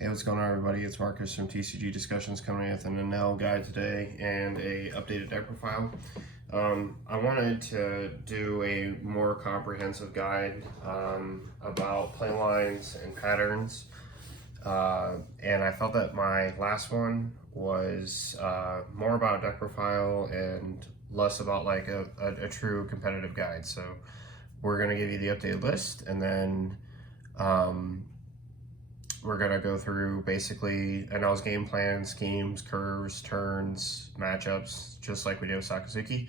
Hey, what's going on, everybody? It's Marcus from TCG Discussions coming with an Enel guide today and a updated deck profile. I wanted to do a more comprehensive guide about play lines and patterns, and I felt that my last one was more about deck profile and less about like a true competitive guide. So we're going to give you the updated list, and then we're going to go through basically Enel's game plan, schemes, curves, turns, matchups, just like we did with Sakazuki.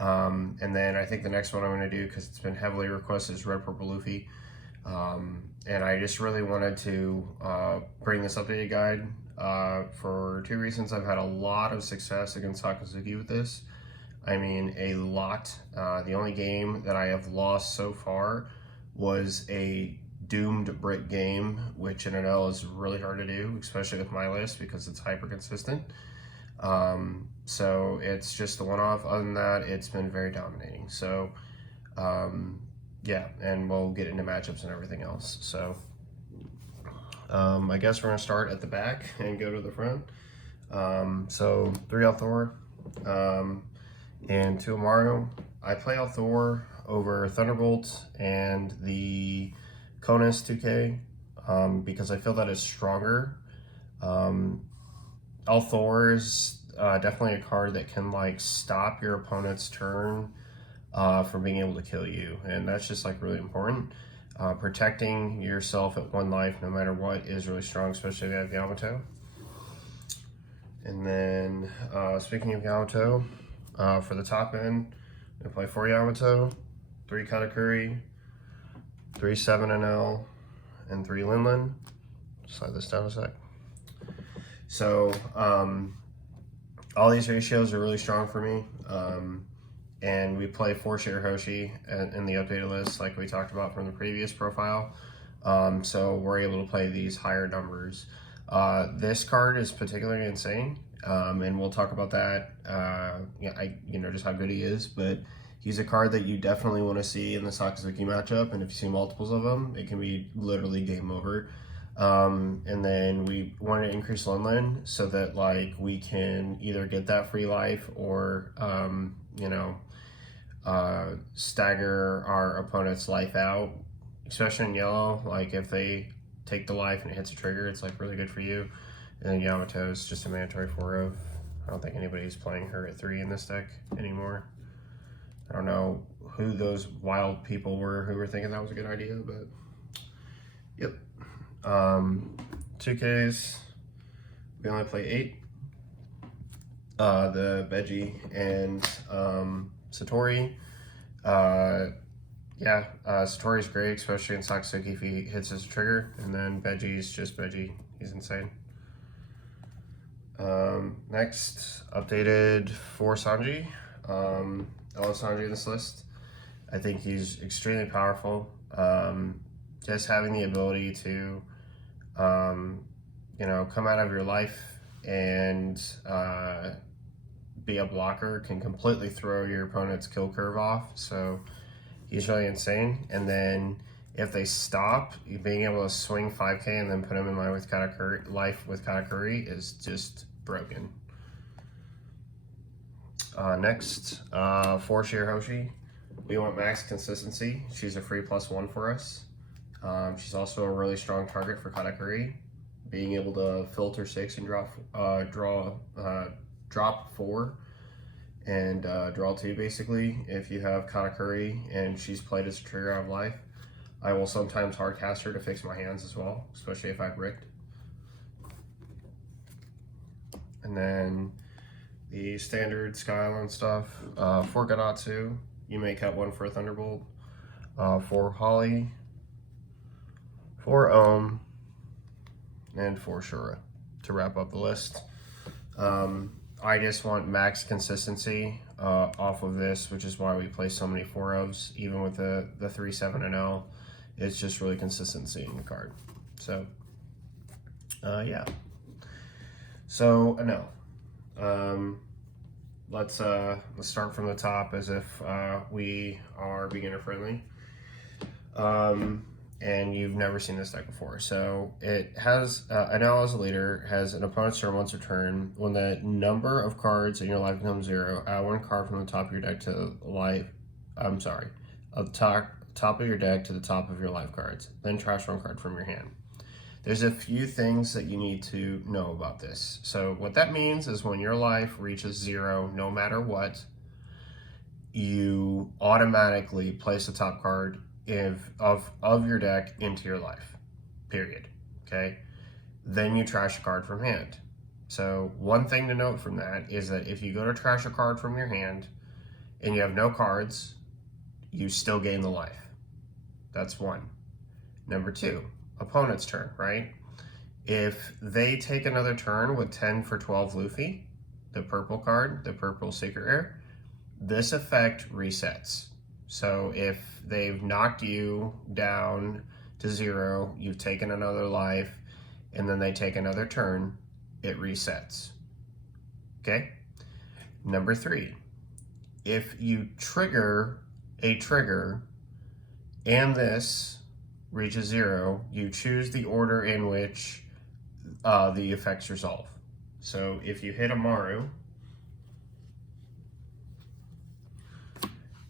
And then I think the next one I'm going to do, because it's been heavily requested, is Red Purple Luffy. And I just really wanted to bring this updated guide for two reasons. I've had a lot of success against Sakazuki with this. I mean, a lot. The only game that I have lost so far was a doomed brick game, which in Enel is really hard to do, especially with my list because it's hyper consistent. So it's just a one-off. Other than that, it's been very dominating. So yeah, and we'll get into matchups and everything else. So I guess we're gonna start at the back and go to the front. So 3 Althor and 2 Amario. I play Althor over Thunderbolt and the Conus 2K because I feel that it's stronger. Althor is definitely a card that can like stop your opponent's turn from being able to kill you, and that's just like really important. Protecting yourself at 1 life no matter what is really strong, especially if you have Yamato. And then speaking of Yamato, for the top end, I'm gonna play 4 Yamato, 3 Katakuri, 3 7 Enel, and 3 Linlin. Slide this down a sec. So all these ratios are really strong for me. And we play 4 Shirahoshi in the updated list like we talked about from the previous profile. So we're able to play these higher numbers. This card is particularly insane, and we'll talk about that, just how good he is, but he's a card that you definitely want to see in the Sakazuki matchup, and if you see multiples of them, it can be literally game over. And then we want to increase Linlin so that like we can either get that free life or stagger our opponent's life out, especially in yellow. Like if they take the life and it hits a trigger, it's like really good for you. And then Yamato is just a mandatory 4-0. I don't think anybody's playing her at 3 in this deck anymore. I don't know who those wild people were who were thinking that was a good idea, but yep. 2Ks, we only play 8. The Veggie and Satori. Satori's great, especially in Sakazuki if he hits his trigger, and then Veggie's just Veggie. He's insane. Next, updated for Sanji. I love Sanji in this list. I think he's extremely powerful. Just having the ability to, come out of your life and be a blocker can completely throw your opponent's kill curve off. So he's really insane. And then if they stop, being able to swing 5k and then put him in line with Katakuri is just broken. Next, 4 Shirahoshi. We want max consistency. She's a free +1 for us. She's also a really strong target for Katakuri. Being able to filter 6 and drop 4 and draw 2 basically. If you have Katakuri and she's played as a trigger out of life, I will sometimes hardcast her to fix my hands as well, especially if I bricked. And then the standard Sky Island stuff, 4 Ganatsu, you may cut 1 for a Thunderbolt, 4 Holly, 4 Ohm, and 4 Shura to wrap up the list. I just want max consistency off of this, which is why we play so many 4-ofs, even with the 3-7 and L. It's just really consistency in the card. So, yeah. So, Enel. Let's start from the top as if we are beginner friendly. and you've never seen this deck before. So it has Enel as a leader, has an opponent's turn once a turn. When the number of cards in your life becomes 0, add 1 card from the top of your deck to life. I'm sorry, of top of your deck to the top of your life cards. Then trash 1 card from your hand. There's a few things that you need to know about this. So what that means is when your life reaches 0, no matter what, you automatically place the top card of your deck into your life, period. Okay, then you trash a card from hand. So one thing to note from that is that if you go to trash a card from your hand and you have no cards, you still gain the life. That's one. Number 2, opponent's turn, right? If they take another turn with 10 for 12 Luffy, the purple card, the purple Secret Rare, this effect resets. So if they've knocked you down to 0, you've taken another life, and then they take another turn, it resets. Okay? Number 3, if you trigger a trigger and this reaches 0, you choose the order in which the effects resolve. So if you hit a Maru,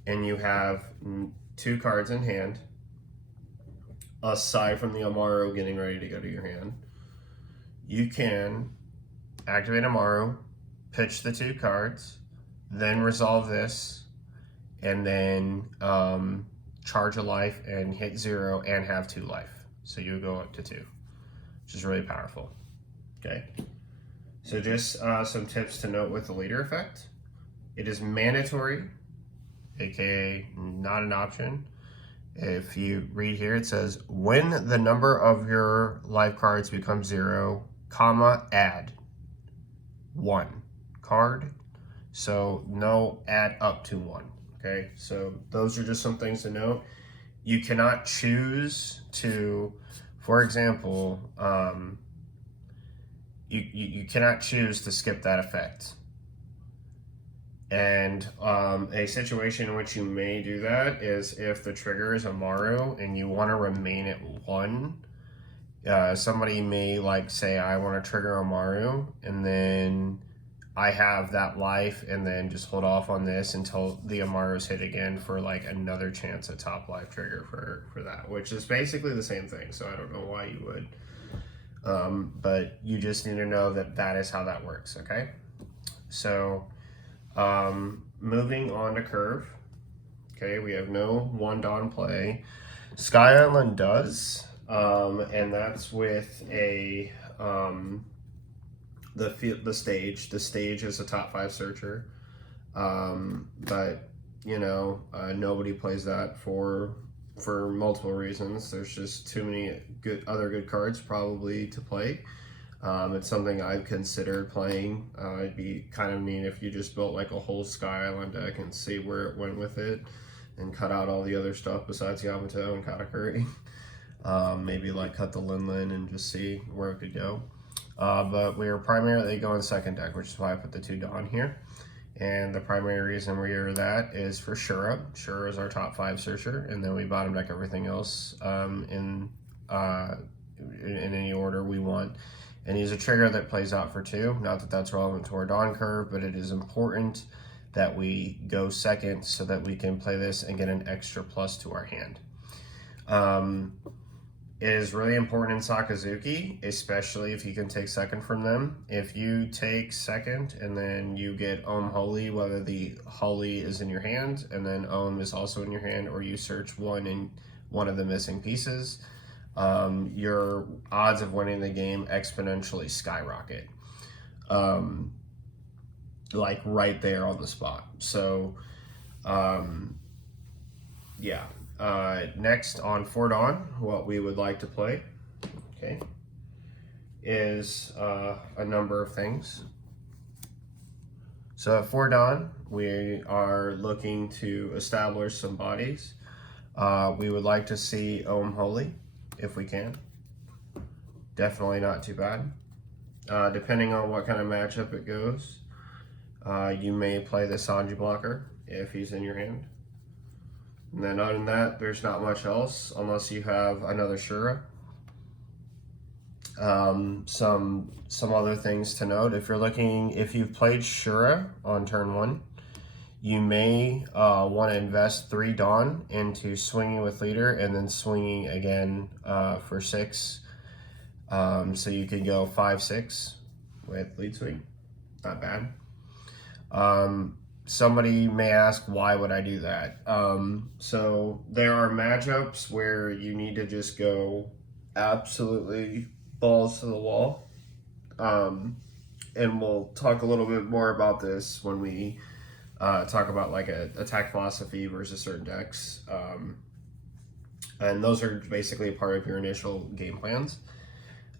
and you have 2 cards in hand, aside from the Amaru getting ready to go to your hand, you can activate Amaru, pitch the 2 cards, then resolve this, and then charge a life and hit 0 and have 2 life. So you go up to 2, which is really powerful. Okay. So just some tips to note with the leader effect. It is mandatory, aka not an option. If you read here, it says when the number of your life cards becomes 0, comma, add 1 card. So no add up to 1. Okay, so those are just some things to note. You cannot choose to, for example, you cannot choose to skip that effect. And a situation in which you may do that is if the trigger is a Maru and you want to remain at 1. Somebody may like say, I want to trigger a Maru, and then I have that life, and then just hold off on this until the Amaru's hit again for like another chance at top life trigger for that, which is basically the same thing. So I don't know why you would. But you just need to know that that is how that works, okay? So moving on to curve. Okay, we have no one Dawn play. Sky Island does, and that's with a the stage. The stage is a top 5 searcher, but you know nobody plays that for multiple reasons. There's just too many other good cards probably to play. It's something I've considered playing. It'd be kind of neat if you just built like a whole Sky Island deck and see where it went with it, and cut out all the other stuff besides Yamato and Katakuri. Maybe like cut the Linlin and just see where it could go. But we are primarily going second deck, which is why I put the 2 Dawn here. And the primary reason we are that is for Shura. Shura is our top 5 searcher, and then we bottom deck everything else in any order we want. And he's a trigger that plays out for 2. Not that that's relevant to our Dawn curve, but it is important that we go second so that we can play this and get an extra plus to our hand. It is really important in Sakazuki, especially if you can take second from them. If you take second and then you get Ohm Holy, whether the Holy is in your hand and then Ohm is also in your hand, or you search one in one of the missing pieces, your odds of winning the game exponentially skyrocket. Like right there on the spot. So, yeah. Next on 4 Dawn, what we would like to play, okay, is a number of things. So at 4 Dawn, we are looking to establish some bodies. We would like to see Ohm Holy, if we can. Definitely not too bad. Depending on what kind of matchup it goes, you may play the Sanji blocker if he's in your hand. And then other than that, there's not much else unless you have another Shura. Some other things to note: if you've played Shura on turn 1, you may want to invest 3 Dawn into swinging with leader and then swinging again for 6. So you can go 5-6 with lead swing. Not bad. Somebody may ask, why would I do that? So there are matchups where you need to just go absolutely balls to the wall. And we'll talk a little bit more about this when we talk about like a attack philosophy versus certain decks. And those are basically a part of your initial game plans.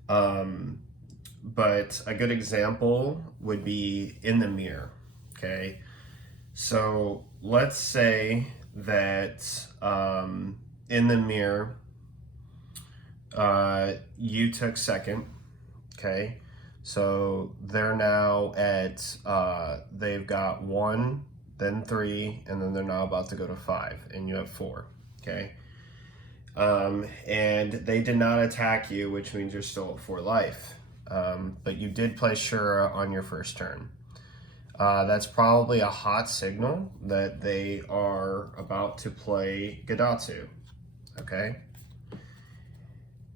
But a good example would be in the mirror, okay? So let's say that in the mirror, you took second, okay? So they're now at, they've got 1, then 3, and then they're now about to go to 5, and you have 4, okay? And they did not attack you, which means you're still at 4 life. But you did play Shura on your first turn. That's probably a hot signal that they are about to play Gadatsu, okay?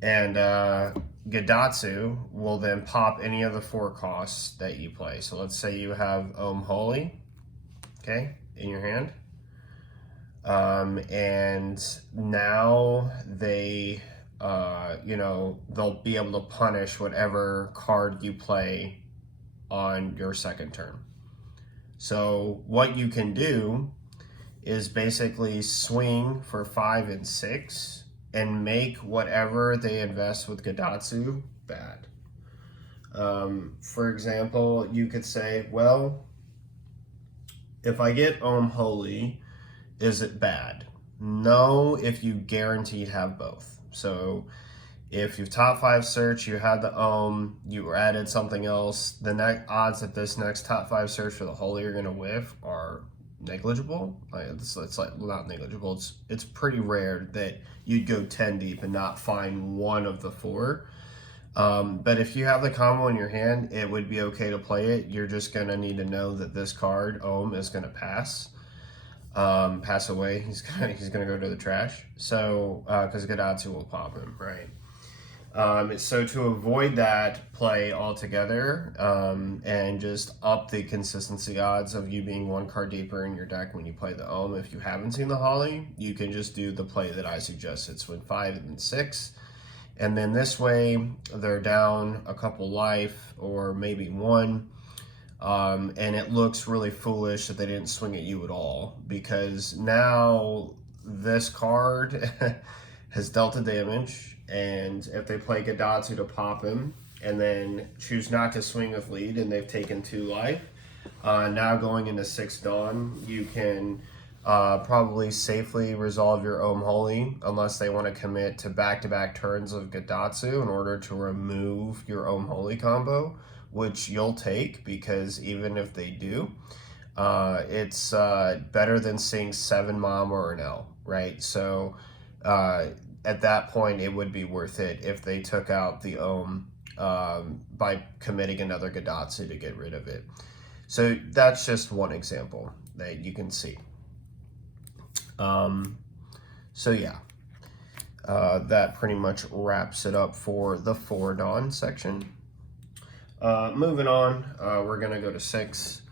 And Gadatsu will then pop any of the 4 costs that you play. So let's say you have Holy, okay, in your hand. And now they, they'll be able to punish whatever card you play on your second turn. So what you can do is basically swing for 5 and 6 and make whatever they invest with Gadatsu bad. For example, you could say, well, if I get Holy, is it bad? No, if you guaranteed have both. So if you've top 5 search, you had the you added something else, the odds that this next top 5 search for the Holy you're gonna whiff are negligible. It's like, well, not negligible. It's pretty rare that you'd go 10 deep and not find one of the 4. But if you have the combo in your hand, it would be okay to play it. You're just gonna need to know that this card is gonna pass away. He's gonna go to the trash. So because Gadatsu will pop him, right? So to avoid that play altogether, and just up the consistency odds of you being 1 card deeper in your deck when you play the if you haven't seen the Holly, you can just do the play that I suggested, swing 5 and then 6. And then this way, they're down a couple life or maybe 1. And it looks really foolish that they didn't swing at you at all, because now this card has dealt a damage, and if they play Gadatsu to pop him and then choose not to swing with lead and they've taken 2 life, now going into 6 Dawn, you can probably safely resolve your Holy, unless they want to commit to back-to-back turns of Gadatsu in order to remove your Holy combo, which you'll take, because even if they do, it's better than seeing 7 Mom or Enel, right? So at that point, it would be worth it if they took out the by committing another Gadatsu to get rid of it. So that's just one example that you can see. So yeah, that pretty much wraps it up for the 4 Dawn section. Moving on, we're going to go to 6.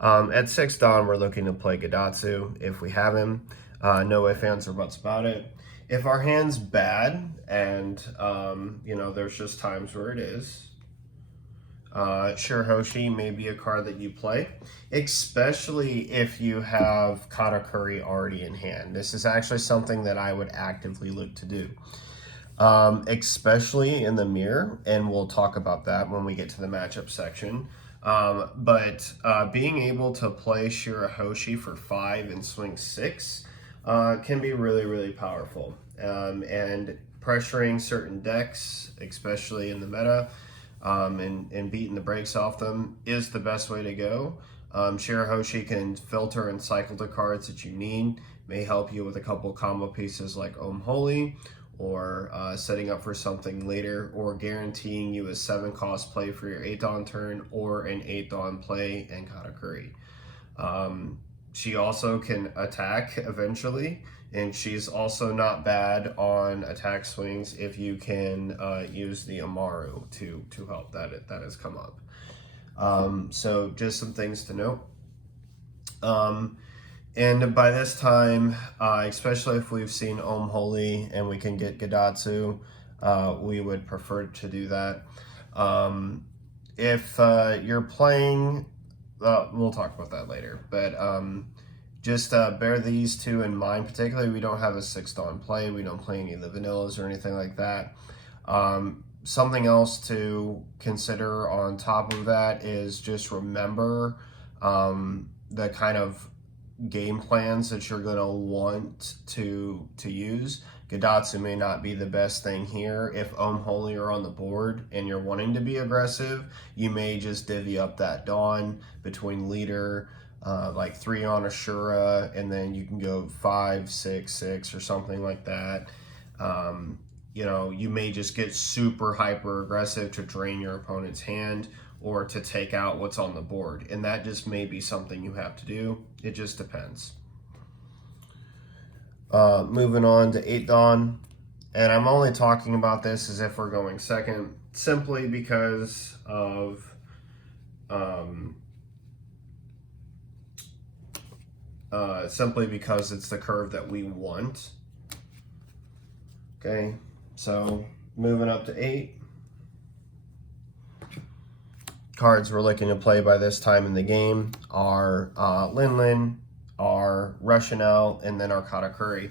At 6 Dawn, we're looking to play Gadatsu if we have him. No ifs, ands, or buts about it. If our hand's bad and, there's just times where it is, Shirahoshi may be a card that you play, especially if you have Katakuri already in hand. This is actually something that I would actively look to do. Especially in the mirror, and we'll talk about that when we get to the matchup section. But being able to play Shirahoshi for 5 and swing 6 can be really, really powerful. And pressuring certain decks, especially in the meta, and beating the brakes off them is the best way to go. Shirahoshi can filter and cycle the cards that you need, may help you with a couple combo pieces like Holy, or setting up for something later, or guaranteeing you a 7 cost play for your 8 Dawn turn, or an 8 Dawn play and Katakuri. She also can attack eventually, and she's also not bad on attack swings if you can use the Amaru to help that has come up. So just some things to note. And by this time, especially if we've seen Holy and we can get Gadatsu, we would prefer to do that. If you're playing, we'll talk about that later, but just bear these two in mind. Particularly, we don't have a 6 Dawn play. We don't play any of the vanillas or anything like that. Something else to consider on top of that is just remember the kind of game plans that you're going to want to use. Gadatsu may not be the best thing here. If Holy are on the board and you're wanting to be aggressive, you may just divvy up that Dawn between leader, like 3 on Ashura, and then you can go 5, 6, 6 or something like that. You know, you may just get super hyper aggressive to drain your opponent's hand or to take out what's on the board. And that just may be something you have to do. It just depends. Moving on to 8 Dawn. And I'm only talking about this as if we're going second, simply because of simply because it's the curve that we want. Okay, so moving up to 8. Cards we're looking to play by this time in the game are Lin, our Enel, and then our Katakuri.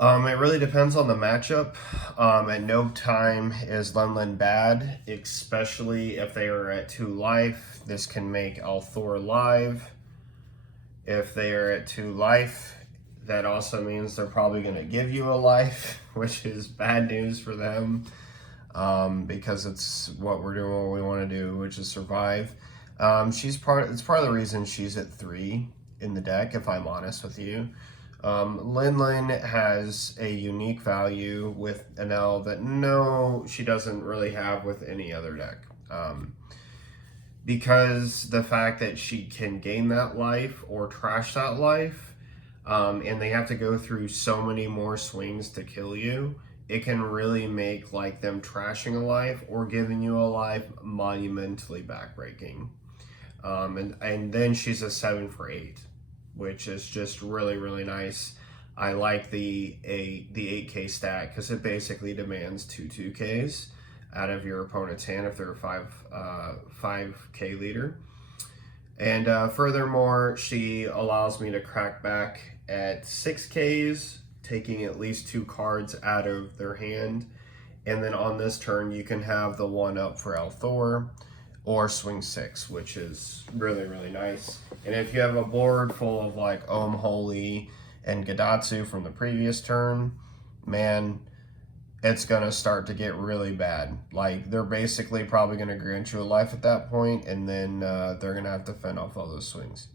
It really depends on the matchup. At no time is Lin bad, especially if they are at 2 life. This can make Althor live. If they are at 2 life, that also means they're probably going to give you a life, which is bad news for them. Because it's what we're doing, what we want to do, which is survive. It's part of the reason she's at 3 in the deck, if I'm honest with you. Lin has a unique value with Enel that she doesn't really have with any other deck. Because the fact that she can gain that life or trash that life, and they have to go through so many more swings to kill you, it can really make like them trashing a life or giving you a life monumentally backbreaking. And then she's a 7 for 8, which is just really, really nice. I like the 8K stat because it basically demands 2Ks out of your opponent's hand if they're a 5K leader. And furthermore, she allows me to crack back at 6Ks, taking at least 2 cards out of their hand. And then on this turn, you can have the 1 up for Althor or swing 6, which is really, really nice. And if you have a board full of like Holy and Gadatsu from the previous turn, man, it's gonna start to get really bad. Like, they're basically probably gonna grant you a life at that point, and then they're gonna have to fend off all those swings.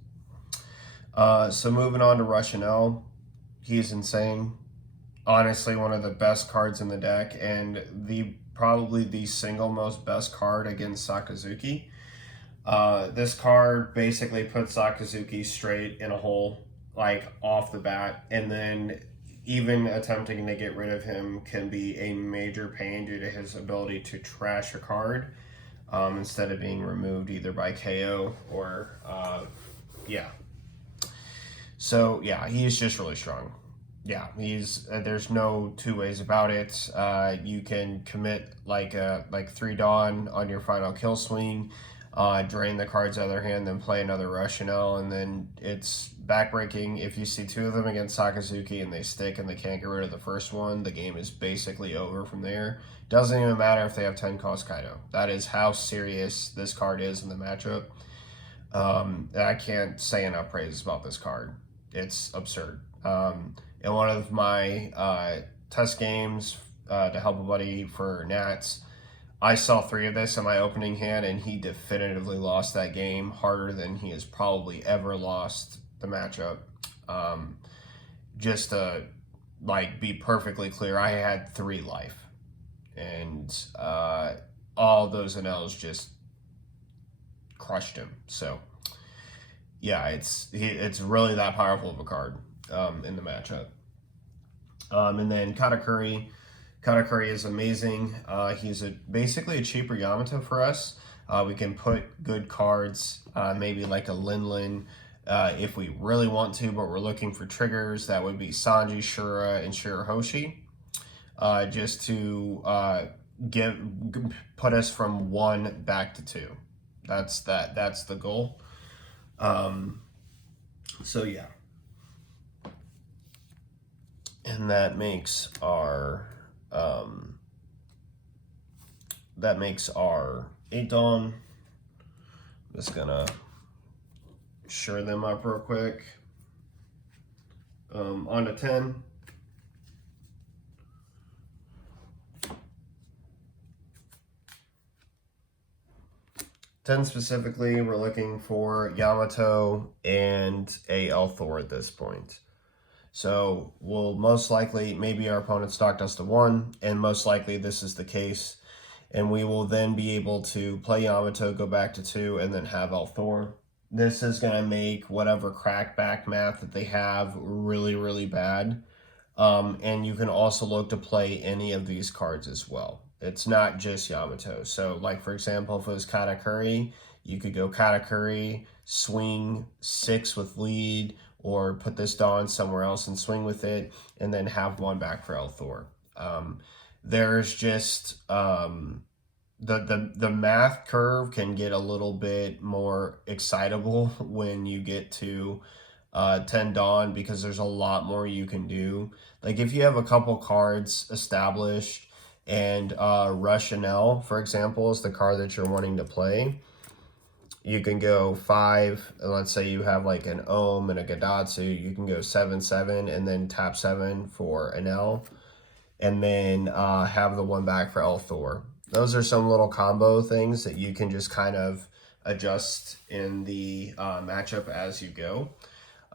So moving on to Enel. He's insane. Honestly, one of the best cards in the deck, and probably the single most best card against Sakazuki. This card basically puts Sakazuki straight in a hole, like off the bat, and then even attempting to get rid of him can be a major pain due to his ability to trash a card instead of being removed either by KO or So yeah, he's just really strong. Yeah, there's no 2 ways about it. You can commit like 3 Dawn on your final kill swing, drain the cards out of their hand, then play another Enel, and then it's backbreaking. If you see 2 of them against Sakazuki and they stick and they can't get rid of the first one, the game is basically over from there. Doesn't even matter if they have 10 cost Kaido. That is how serious this card is in the matchup. I can't say enough praises about this card. It's absurd. In one of my test games to help a buddy for Nats, I saw 3 of this in my opening hand, and he definitively lost that game harder than he has probably ever lost the matchup. just to like be perfectly clear, I had 3 life, and all those Enels just crushed him. So yeah, it's really that powerful of a card in the matchup. And then Katakuri. Katakuri is amazing. He's basically a cheaper Yamato for us. We can put good cards, maybe like a Linlin, if we really want to, but we're looking for triggers. That would be Sanji, Shura, and Shirahoshi, just to put us from 1 back to 2. That's the goal. So yeah, and that makes our 8 Dawn. I'm just gonna shore them up real quick. On to 10. 10 specifically, we're looking for Yamato and a Elthor at this point. So we'll most likely, maybe our opponent stocked us to 1, and most likely this is the case. And we will then be able to play Yamato, go back to 2, and then have Elthor. This is going to make whatever crackback math that they have really, really bad. And you can also look to play any of these cards as well. It's not just Yamato. So, like, for example, if it was Katakuri, you could go Katakuri, swing 6 with lead, or put this Dawn somewhere else and swing with it, and then have 1 back for Elthor. There's just the math curve can get a little bit more excitable when you get to 10 Dawn, because there's a lot more you can do. Like if you have a couple cards established, and Rush Enel, for example, is the card that you're wanting to play, you can go 5, and let's say you have like an Ohm and a Gadatsu, you can go 7/7 and then tap 7 for Enel, and then have the 1 back for Elthor. Those are some little combo things that you can just kind of adjust in the matchup as you go.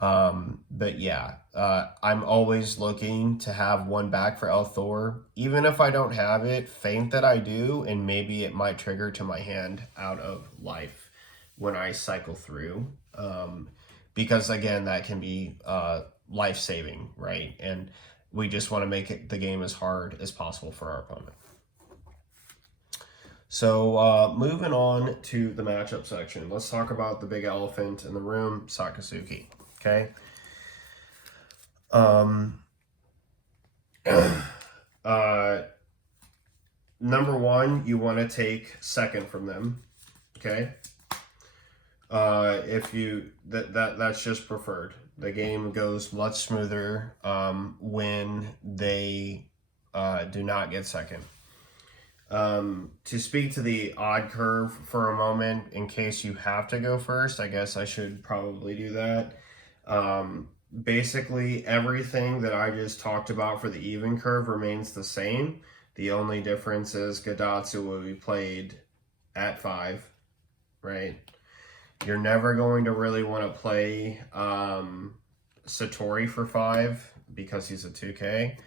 But yeah, I'm always looking to have 1 back for Elthor. Even if I don't have it, feint that I do, and maybe it might trigger to my hand out of life when I cycle through. Because again, that can be life-saving, right? And we just want to make the game as hard as possible for our opponent. So moving on to the matchup section, let's talk about the big elephant in the room, Sakazuki. Okay. Number 1, you want to take second from them. Okay. If you that's just preferred. The game goes much smoother when they do not get second. To speak to the odd curve for a moment, in case you have to go first, I guess I should probably do that. Basically, everything that I just talked about for the even curve remains the same. The only difference is Gadatsu will be played at 5, right? You're never going to really want to play Satori for 5 because he's a 2K.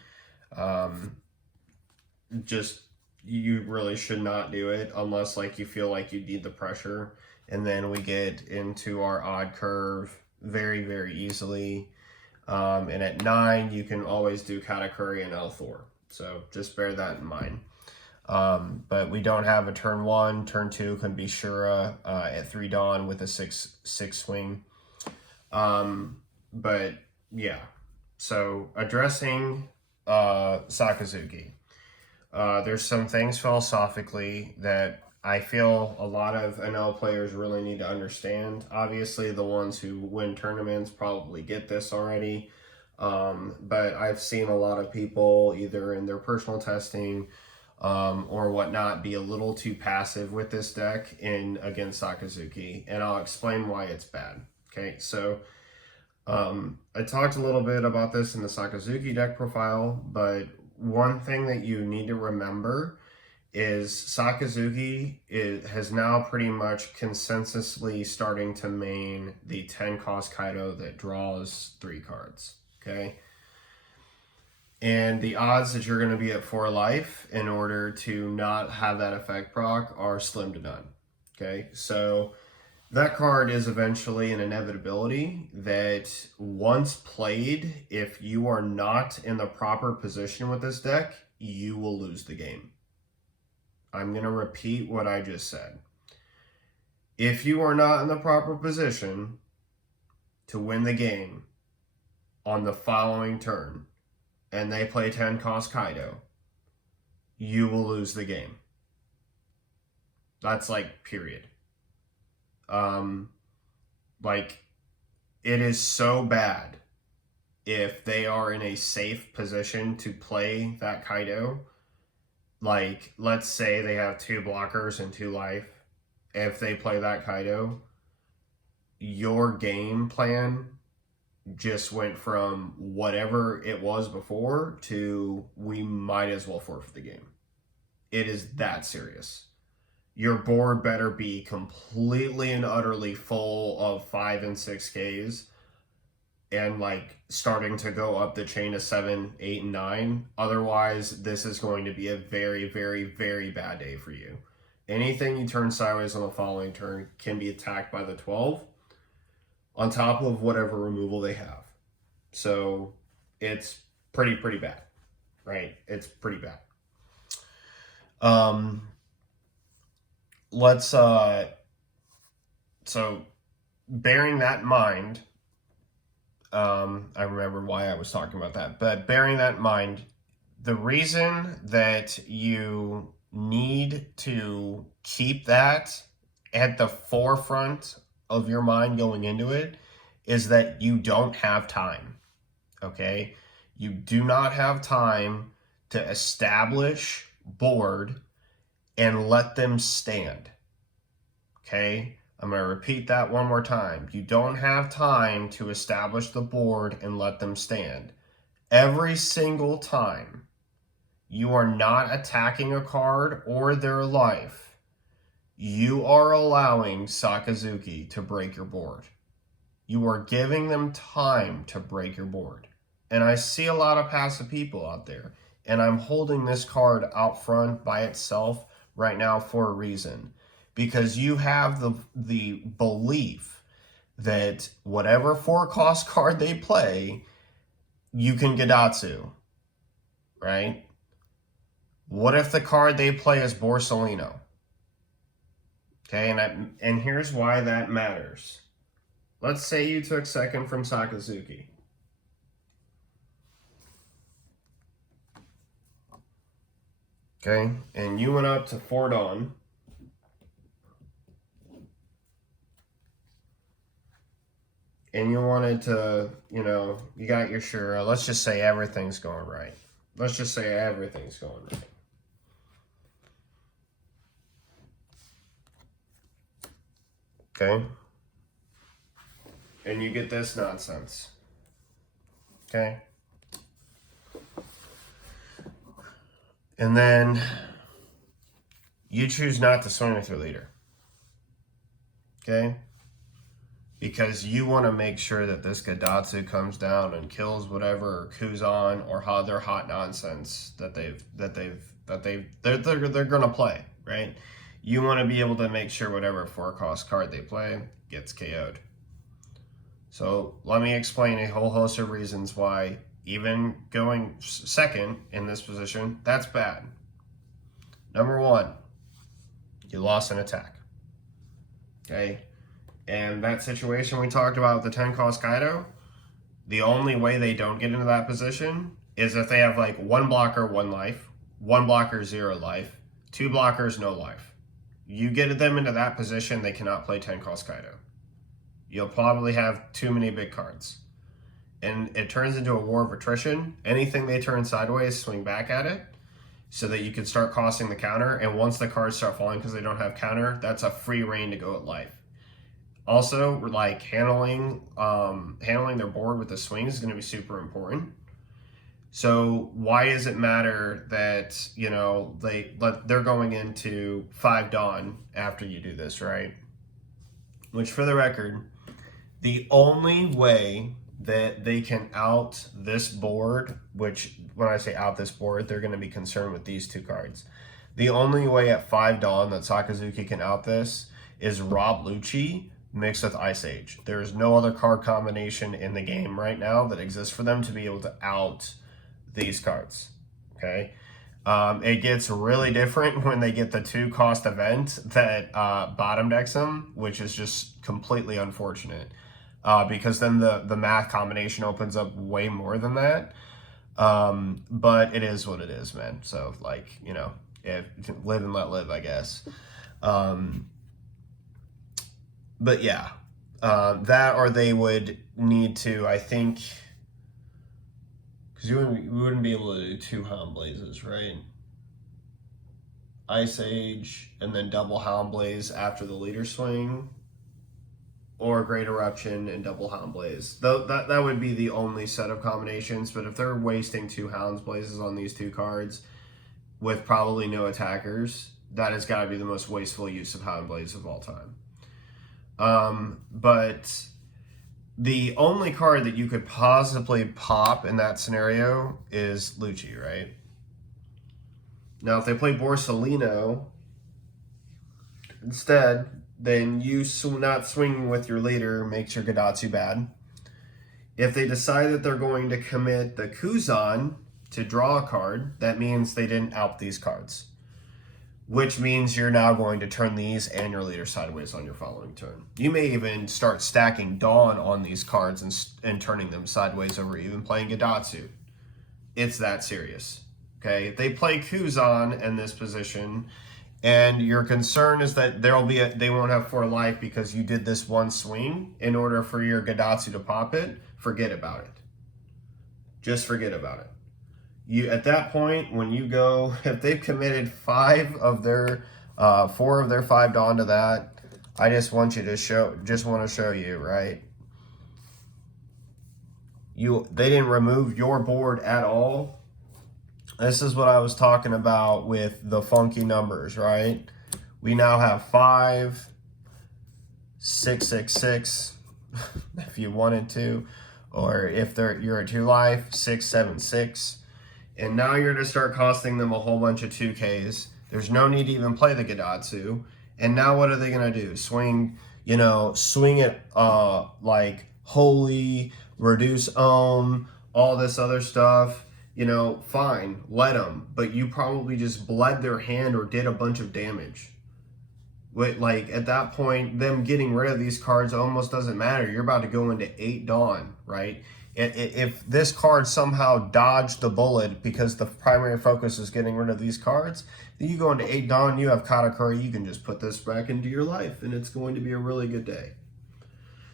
You really should not do it unless like you feel like you need the pressure. And then we get into our odd curve very, very easily. And at 9, you can always do Katakuri and Elthor. So just bear that in mind. But we don't have a turn 1. Turn 2 can be Shura at 3 Dawn with a 6 swing. But yeah, so addressing Sakazuki. There's some things philosophically that I feel a lot of Enel players really need to understand. Obviously, the ones who win tournaments probably get this already. But I've seen a lot of people either in their personal testing or whatnot be a little too passive with this deck against Sakazuki. And I'll explain why it's bad. Okay, so I talked a little bit about this in the Sakazuki deck profile, but one thing that you need to remember is Sakazuki has now pretty much consensusly starting to main the 10 cost Kaido that draws 3 cards, okay? And the odds that you're going to be at 4 life in order to not have that effect proc are slim to none. Okay, so that card is eventually an inevitability that once played, if you are not in the proper position with this deck, you will lose the game. I'm going to repeat what I just said. If you are not in the proper position to win the game on the following turn, and they play 10 cost Kaido, you will lose the game. That's like period. Like, it is so bad if they are in a safe position to play that Kaido. Like, let's say they have 2 blockers and 2 life. If they play that Kaido, your game plan just went from whatever it was before to we might as well forfeit the game. It is that serious. Your board better be completely and utterly full of 5 and 6Ks and like starting to go up the chain of 7, 8, and 9. Otherwise, this is going to be a very, very, very bad day for you. Anything you turn sideways on the following turn can be attacked by the 12 on top of whatever removal they have. So it's pretty bad, right? It's pretty bad. So bearing that in mind, I remember why I was talking about that, but bearing that in mind, the reason that you need to keep that at the forefront of your mind going into it is that you don't have time, okay? You do not have time to establish board and let them stand, okay? I'm going to repeat that one more time. You don't have time to establish the board and let them stand. Every single time you are not attacking a card or their life, you are allowing Sakazuki to break your board. You are giving them time to break your board. And I see a lot of passive people out there, and I'm holding this card out front by itself right now for a reason. Because you have the belief that whatever 4-cost card they play, you can Gadatsu, right? What if the card they play is Borsalino? Okay, and here's why that matters. Let's say you took second from Sakazuki. Okay, and you went up to Fordon. And you wanted to, you got your Shura. Let's just say everything's going right. Let's just say everything's going right. Okay? And you get this nonsense. Okay? And then you choose not to swing with your leader. Okay? Because you want to make sure that this Gadatsu comes down and kills whatever Kuzan or their hot nonsense that they're gonna play, right? You want to be able to make sure whatever 4-cost card they play gets KO'd. So let me explain a whole host of reasons why even going second in this position, that's bad. Number 1, you lost an attack. Okay? And that situation we talked about with the 10-cost Kaido, the only way they don't get into that position is if they have like 1 blocker, 1 life, 1 blocker, 0 life, 2 blockers, no life. You get them into that position, they cannot play 10-cost Kaido. You'll probably have too many big cards. And it turns into a war of attrition. Anything they turn sideways, swing back at it so that you can start costing the counter. And once the cards start falling because they don't have counter, that's a free reign to go at life. Also, like handling their board with the swings is going to be super important. So why does it matter that they're going into 5 Dawn after you do this, right? Which, for the record, the only way that they can out this board, which when I say out this board, they're going to be concerned with these two cards. The only way at 5 Dawn that Sakazuki can out this is Rob Lucci mixed with Ice Age. There is no other card combination in the game right now that exists for them to be able to out these cards. Okay. It gets really different when they get the 2-cost event that bottom decks them, which is just completely unfortunate. Because then the math combination opens up way more than that. But it is what it is, man. So, like, you know, live and let live, I guess. But yeah, that or they would need to, I think, because we wouldn't be able to do 2 Hound Blazes, right? Ice Age and then double Hound Blaze after the leader swing, or Great Eruption and double Hound Blaze. That would be the only set of combinations, but if they're wasting 2 Hounds Blazes on these 2 cards with probably no attackers, that has got to be the most wasteful use of Hound Blaze of all time. But the only card that you could possibly pop in that scenario is Lucci, right? Now, if they play Borsellino instead, then you not swinging with your leader makes your Gadatsu bad. If they decide that they're going to commit the Kuzan to draw a card, that means they didn't out these cards, which means you're now going to turn these and your leader sideways on your following turn. You may even start stacking Dawn on these cards and turning them sideways over even playing Gadatsu. It's that serious. Okay, if they play Kuzan in this position, and your concern is that they won't have 4 life because you did this one swing in order for your Gadatsu to pop it, forget about it. Just forget about it. You at that point, when you go, if they've committed 4 of their 5 Dawn to that, I just want to show you, right? They didn't remove your board at all. This is what I was talking about with the funky numbers, right? We now have 5, 6, 6, 6, if you wanted to, or if you're at 2 life, 6, 7, 6. And now you're going to start costing them a whole bunch of 2Ks. There's no need to even play the Gadatsu. And now what are they going to do? Swing it like holy, reduce ohm, all this other stuff. Fine, let them. But you probably just bled their hand or did a bunch of damage. Like, at that point, them getting rid of these cards almost doesn't matter. You're about to go into 8 Dawn, right? If this card somehow dodged the bullet because the primary focus is getting rid of these cards, then you go into 8 Dawn, you have Katakuri, you can just put this back into your life, and it's going to be a really good day.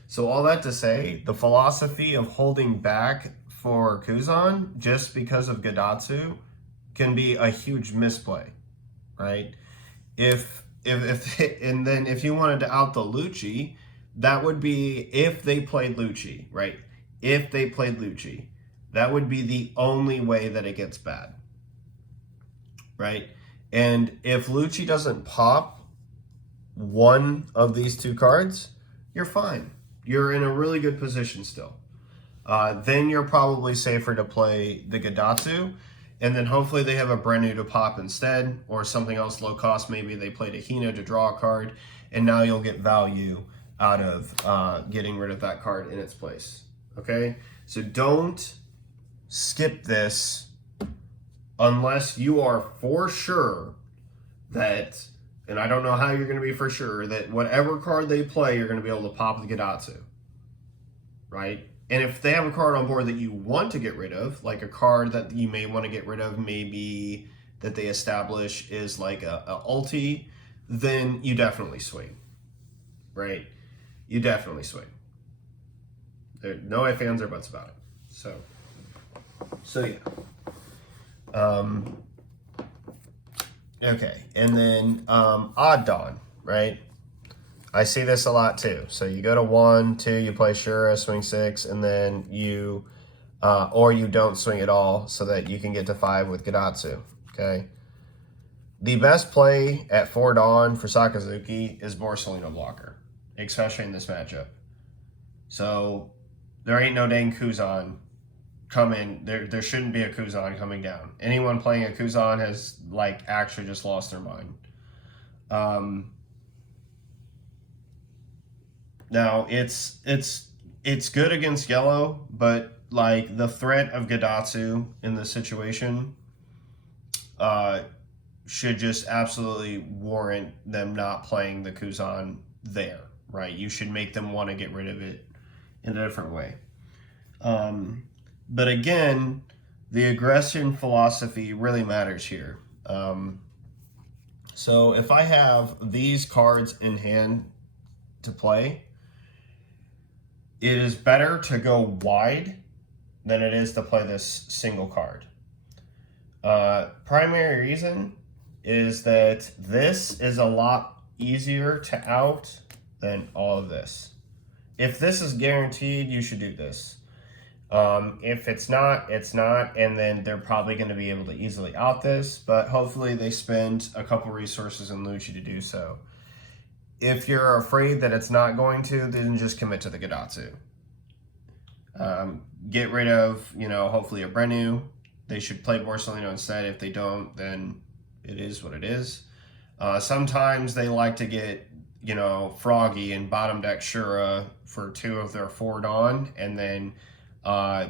So all that to say, the philosophy of holding back for Kuzan just because of Gadatsu can be a huge misplay, right? And then if you wanted to out the Lucci, that would be if they played Lucci, right? If they played Lucci, that would be the only way that it gets bad, right? And if Lucci doesn't pop one of these 2 cards, you're fine. You're in a really good position still. Then you're probably safer to play the Gadatsu, and then hopefully they have a brand new to pop instead, or something else low cost. Maybe they played a Hina to draw a card, and now you'll get value out of getting rid of that card in its place. Okay, so don't skip this unless you are for sure that, and I don't know how you're going to be for sure, that whatever card they play, you're going to be able to pop the Gadatsu, right? And if they have a card on board that you want to get rid of, like a card that you may want to get rid of, maybe that they establish is like a ulti, then you definitely swing, right? You definitely swing. There no ifs, ands, or buts about it. So yeah. Okay, and then Odd Dawn, right? I see this a lot too. So you go to 1, 2, you play Shura, swing 6, and then you, or you don't swing at all so that you can get to 5 with Gadatsu, okay? The best play at 4 Dawn for Sakazuki is Borsellino blocker, especially in this matchup. So there ain't no dang Kuzan coming. There shouldn't be a Kuzan coming down. Anyone playing a Kuzan has like actually just lost their mind. Now it's good against yellow, but like the threat of Gadatsu in this situation uh, should just absolutely warrant them not playing the Kuzan there, right? You should make them want to get rid of it in a different way. But again, the aggression philosophy really matters here. So if I have these cards in hand to play, it is better to go wide than it is to play this single card. Primary reason is that this is a lot easier to out than all of this. If this is guaranteed, you should do this. If it's not, it's not, and then they're probably going to be able to easily out this, but hopefully they spend a couple resources in Lucci to do so. If you're afraid that it's not going to, then just commit to the Gadatsu. Get rid of, hopefully a Brenu. They should play Borsalino instead. If they don't, then it is what it is. Sometimes they like to get, Froggy and bottom deck Shura for 2 of their 4 Dawn, and then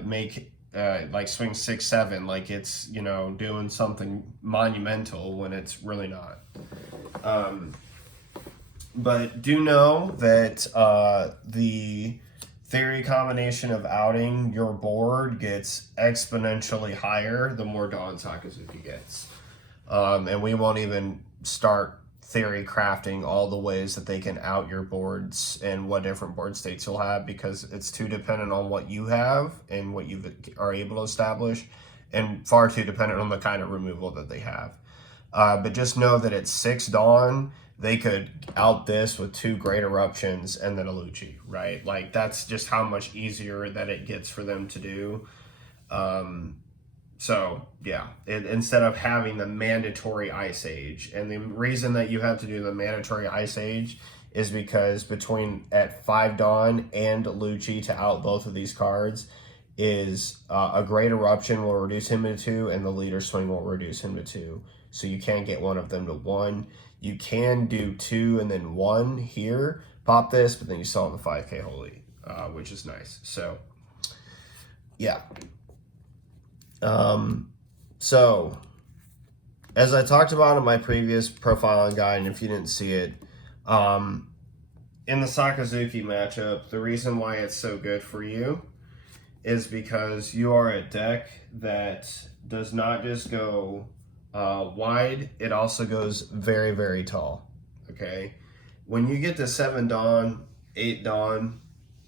make like swing 6-7 like it's doing something monumental when it's really not. But do know that the theory combination of outing your board gets exponentially higher the more Dawn Sakazuki gets. And we won't even start theory crafting all the ways that they can out your boards and what different board states you'll have, because it's too dependent on what you have and what you are able to establish, and far too dependent on the kind of removal that they have. But just know that at 6 Dawn, they could out this with 2 Great Eruptions and then a Lucci, right? Like, that's just how much easier that it gets for them to do. So, yeah, instead of having the mandatory Ice Age, and the reason that you have to do the mandatory Ice Age is because between at 5 Dawn and Lucci to out both of these cards is a Great Eruption will reduce him to 2, and the Leader Swing will reduce him to 2. So you can't get one of them to 1. You can do 2 and then 1 here, pop this, but then you saw the 5K Holy, which is nice. So, yeah. So, as I talked about in my previous profiling guide, and if you didn't see it, in the Sakazuki matchup, the reason why it's so good for you is because you are a deck that does not just go wide, it also goes very, very tall, okay? When you get to 7 Dawn, 8 Dawn,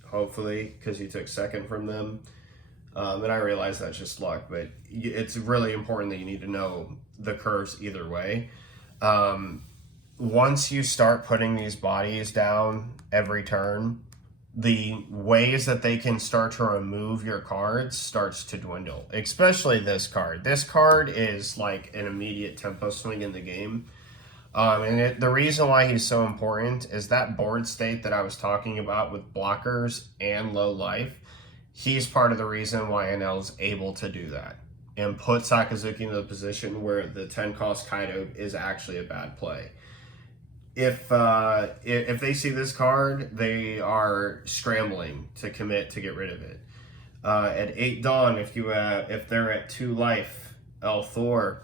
hopefully, because you took second from them, and I realize that's just luck, but it's really important that you need to know the curves either way. Once you start putting these bodies down every turn, the ways that they can start to remove your cards starts to dwindle, especially this card. This card is like an immediate tempo swing in the game. The reason why he's so important is that board state that I was talking about with blockers and low life. He's part of the reason why Enel's able to do that and put Sakazuki in the position where the 10 cost Kaido is actually a bad play. If they see this card, they are scrambling to commit to get rid of it. At 8 Dawn, if they're at 2 life, El Thor,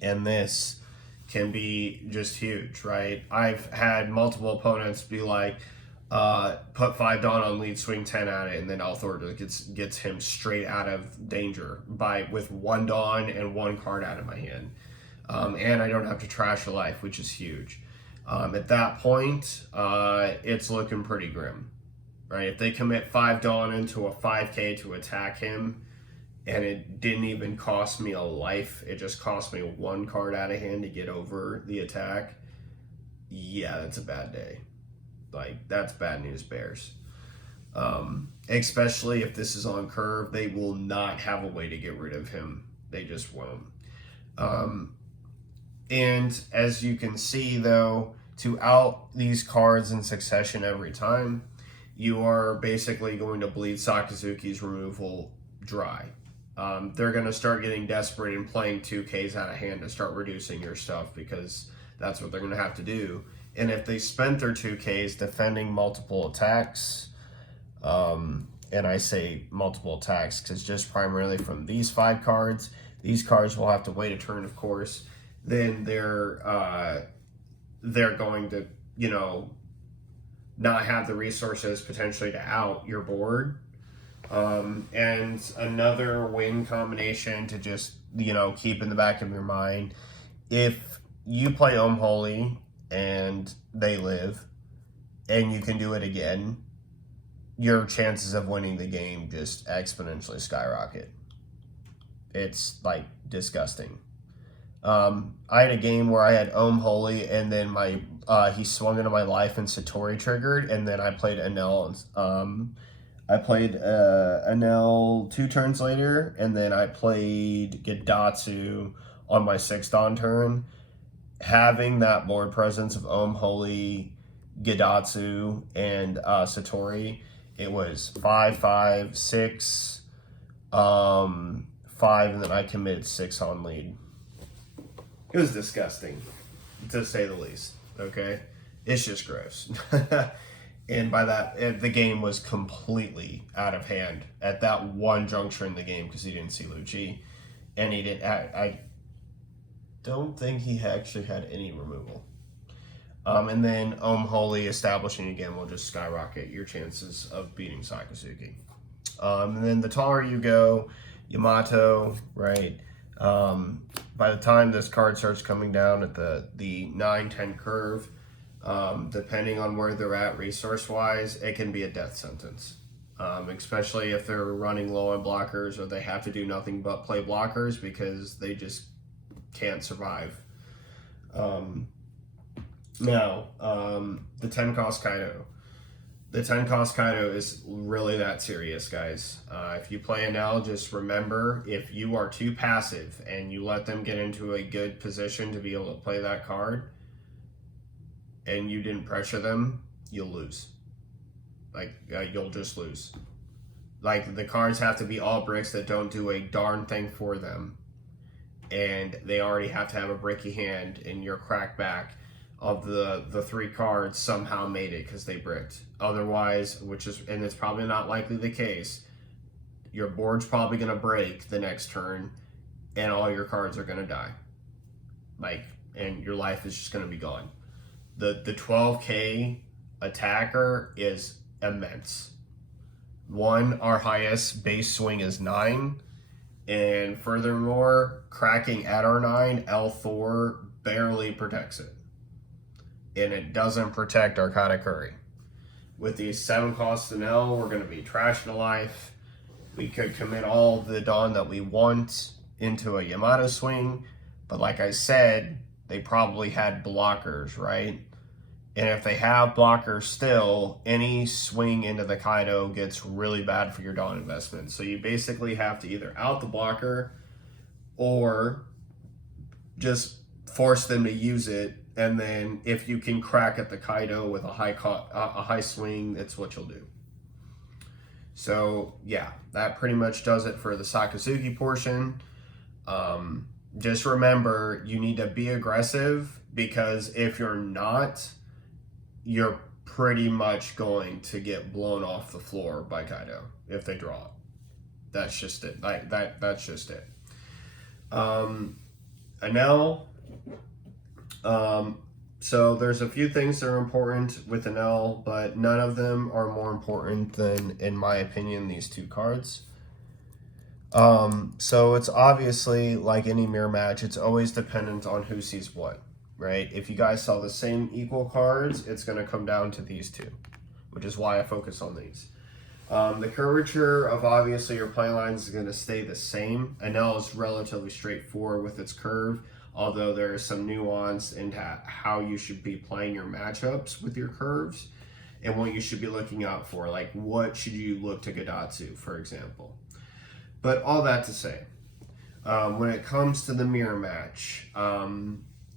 and this can be just huge, right? I've had multiple opponents be like, put 5 Dawn on lead, swing 10 at it, and then El Thor gets him straight out of danger with 1 Dawn and 1 card out of my hand. And I don't have to trash a life, which is huge. At that point, it's looking pretty grim, right? If they commit 5 Dawn into a 5K to attack him, and it didn't even cost me a life, it just cost me 1 card out of hand to get over the attack, yeah, that's a bad day. Like, that's bad news bears. Especially if this is on curve, they will not have a way to get rid of him. They just won't. And as you can see, though, to out these cards in succession every time, you are basically going to bleed Sakazuki's removal dry. They're going to start getting desperate and playing 2Ks out of hand to start reducing your stuff, because that's what they're going to have to do. And if they spent their 2Ks defending multiple attacks, and I say multiple attacks because just primarily from these 5 cards, these cards will have to wait a turn, of course, then they're going to, not have the resources potentially to out your board. And another win combination to just, keep in the back of your mind, if you play Holy and they live, and you can do it again, your chances of winning the game just exponentially skyrocket. It's like disgusting. I had a game where I had Holy, and then he swung into my life and Satori triggered, and then I played Enel. I played Enel 2 turns later, and then I played Gidatsu on my 6th Dawn turn. Having that board presence of Holy, Gidatsu, and Satori, it was 5, 6, 5, and then I committed 6 on lead. It was disgusting, to say the least, okay? It's just gross. And by that, the game was completely out of hand at that one juncture in the game because he didn't see Lucci. And he didn't, I don't think he actually had any removal. And then Holy establishing again will just skyrocket your chances of beating Sakazuki. And then the taller you go, Yamato, right? By the time this card starts coming down at the 9-10 curve, depending on where they're at resource-wise, it can be a death sentence. Especially if they're running low on blockers or they have to do nothing but play blockers because they just can't survive. Now, the 10 cost Kaido. The 10 cost Kaido is really that serious, guys. If you play Enel, just remember, if you are too passive and you let them get into a good position to be able to play that card, and you didn't pressure them, you'll lose. You'll just lose. The cards have to be all bricks that don't do a darn thing for them. And they already have to have a bricky hand, and your crackback of the 3 cards somehow made it because they bricked. Otherwise, and it's probably not likely the case, your board's probably going to break the next turn, and all your cards are going to die. And your life is just going to be gone. The 12K attacker is immense. Our highest base swing is 9. And furthermore, cracking at our 9, L Thor barely protects it. And it doesn't protect our Katakuri. With these 7 costs in L, we're going to be trashing a life. We could commit all the Dawn that we want into a Yamato swing. But like I said, they probably had blockers, right? And if they have blockers still, any swing into the Kaido gets really bad for your Dawn investment. So you basically have to either out the blocker or just force them to use it. And then if you can crack at the Kaido with a high swing, that's what you'll do. So yeah, that pretty much does it for the Sakazuki portion. Just remember, you need to be aggressive, because if you're not, you're pretty much going to get blown off the floor by Kaido if they draw it. That's just it. That's just it. Enel. So there's a few things that are important with Enel, but none of them are more important than, in my opinion, these 2 cards. So it's obviously like any mirror match, it's always dependent on who sees what. Right? If you guys saw the same equal cards, it's going to come down to these 2, which is why I focus on these. The curvature of obviously your play lines is going to stay the same. Enel is relatively straightforward with its curve, although there is some nuance into how you should be playing your matchups with your curves and what you should be looking out for. Like, what should you look to Gidatsu, for example. But all that to say, when it comes to the mirror match,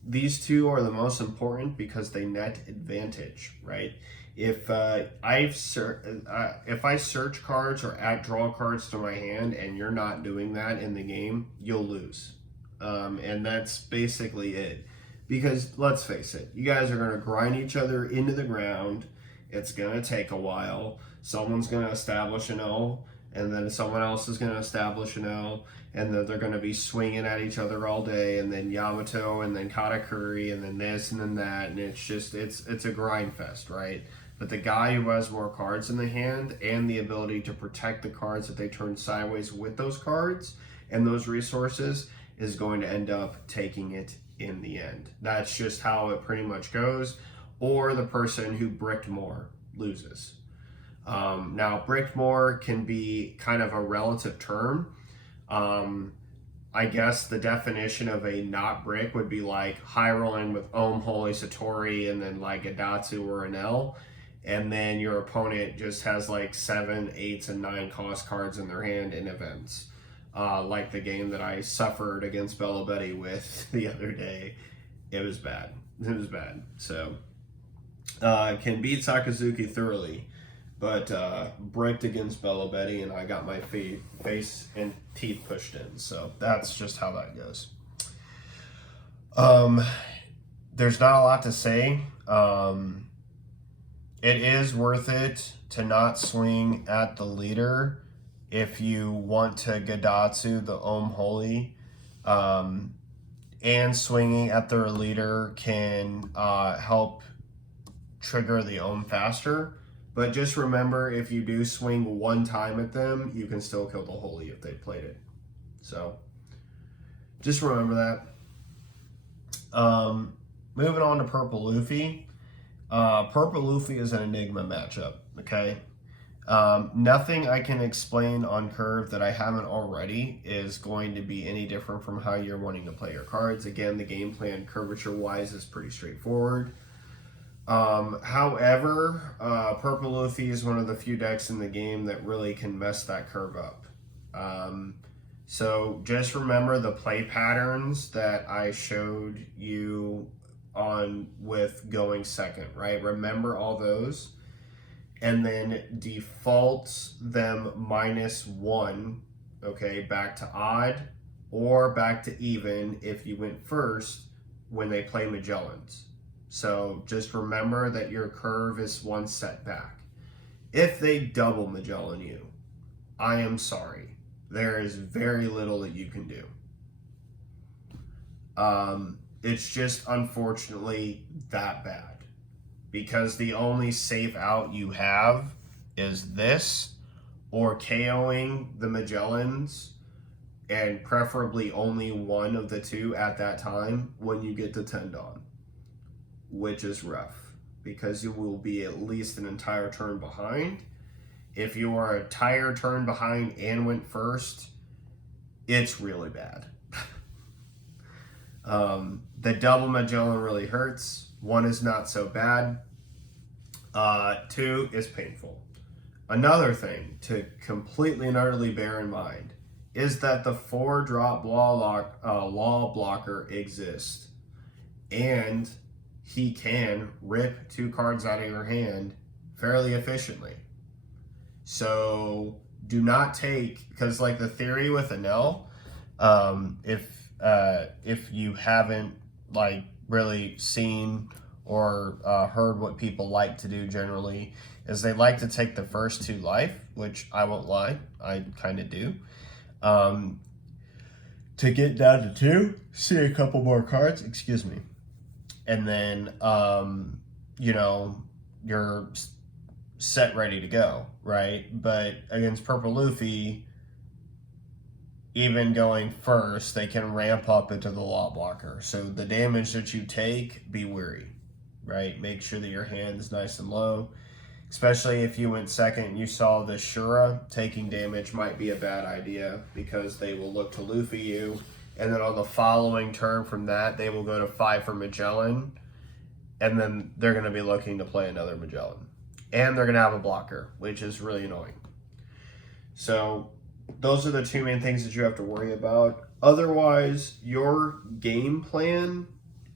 these two are the most important because they net advantage, right? If if I search cards or add draw cards to my hand and you're not doing that in the game, you'll lose, and that's basically it. Because let's face it, you guys are going to grind each other into the ground. It's going to take a while. Someone's going to establish an O, and then someone else is going to establish an O, and then they're going to be swinging at each other all day, and then Yamato, and then Katakuri, and then this, and then that, and it's just, it's a grind fest, right? But the guy who has more cards in the hand and the ability to protect the cards that they turn sideways with those cards and those resources is going to end up taking it in the end. That's just how it pretty much goes. Or the person who bricked more loses. Now, bricked more can be kind of a relative term. I guess the definition of a not brick would be like high rolling with Ohm, Holy, Satori, and then like a Datsu or an L. And then your opponent just has like 7, 8, and 9 cost cards in their hand in events. Like the game that I suffered against Bella Betty with the other day. It was bad. It was bad. So, can beat Sakazuki thoroughly, but bricked against Bella Betty, and I got my face and teeth pushed in. So that's just how that goes. There's not a lot to say. It is worth it to not swing at the leader if you want to Gadatsu the Ohm Holy. And swinging at their leader can help trigger the Ohm faster. But just remember, if you do swing one time at them, you can still kill the Holy if they played it. So just remember that. Moving on to Purple Luffy. Purple Luffy is an Enigma matchup, okay? Nothing I can explain on curve that I haven't already is going to be any different from how you're wanting to play your cards. Again, the game plan curvature-wise is pretty straightforward. However, Purple Luffy is one of the few decks in the game that really can mess that curve up. So just remember the play patterns that I showed you on with going second, right? Remember all those, and then default them -1, okay, back to odd or back to even if you went first when they play Magellans. So just remember that your curve is one set back. If they double Magellan you, I am sorry. There is very little that you can do. It's just unfortunately that bad, because the only safe out you have is this or KOing the Magellans, and preferably only one of the two at that time when you get to Tendon, which is rough because you will be at least an entire turn behind. If you are a entire turn behind and went first, it's really bad. The double Magellan really hurts. 1 is not so bad. 2 is painful. Another thing to completely and utterly bear in mind is that the 4-drop law blocker exists, and he can rip 2 cards out of your hand fairly efficiently. So do not take, because like the theory with Enel, if you haven't like really seen or heard what people like to do generally, is they like to take the first 2 life, which I won't lie, I kind of do, to get down to 2, see a couple more cards, excuse me, and then you know, you're set ready to go, right? But against Purple Luffy, even going first, they can ramp up into the law blocker. So the damage that you take, be wary, right? Make sure that your hand is nice and low. Especially if you went second and you saw the Shura, taking damage might be a bad idea because they will look to Luffy you. And then on the following turn from that, they will go to 5 for Magellan. And then they're going to be looking to play another Magellan. And they're going to have a blocker, which is really annoying. So those are the 2 main things that you have to worry about. Otherwise, your game plan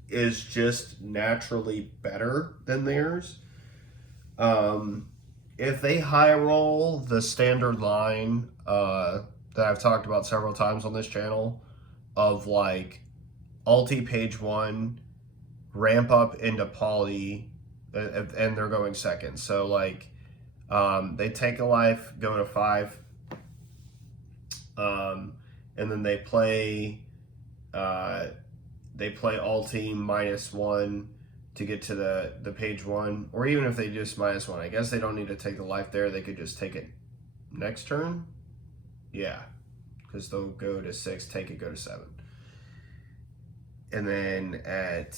is just naturally better than theirs. If they high roll the standard line that I've talked about several times on this channel of like ulti page 1, ramp up into poly, and they're going second. So like they take a life, go to 5, and then they play ulti -1 to get to the page 1, or even if they just -1, I guess they don't need to take the life there. They could just take it next turn. Yeah, because they'll go to 6, take it, go to 7. And then at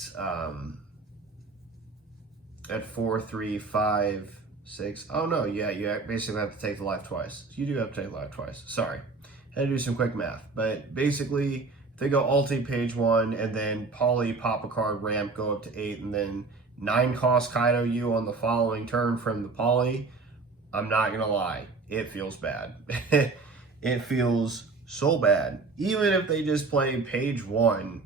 4, 3, 5, 6. Oh no, yeah, you basically have to take the life twice. You do have to take the life twice. Sorry, had to do some quick math. But basically, if they go ulti page 1 and then poly pop a card, ramp, go up to 8, and then 9 cost Kaido you on the following turn from the poly, I'm not gonna lie, it feels bad. It feels so bad. Even if they just play page 1,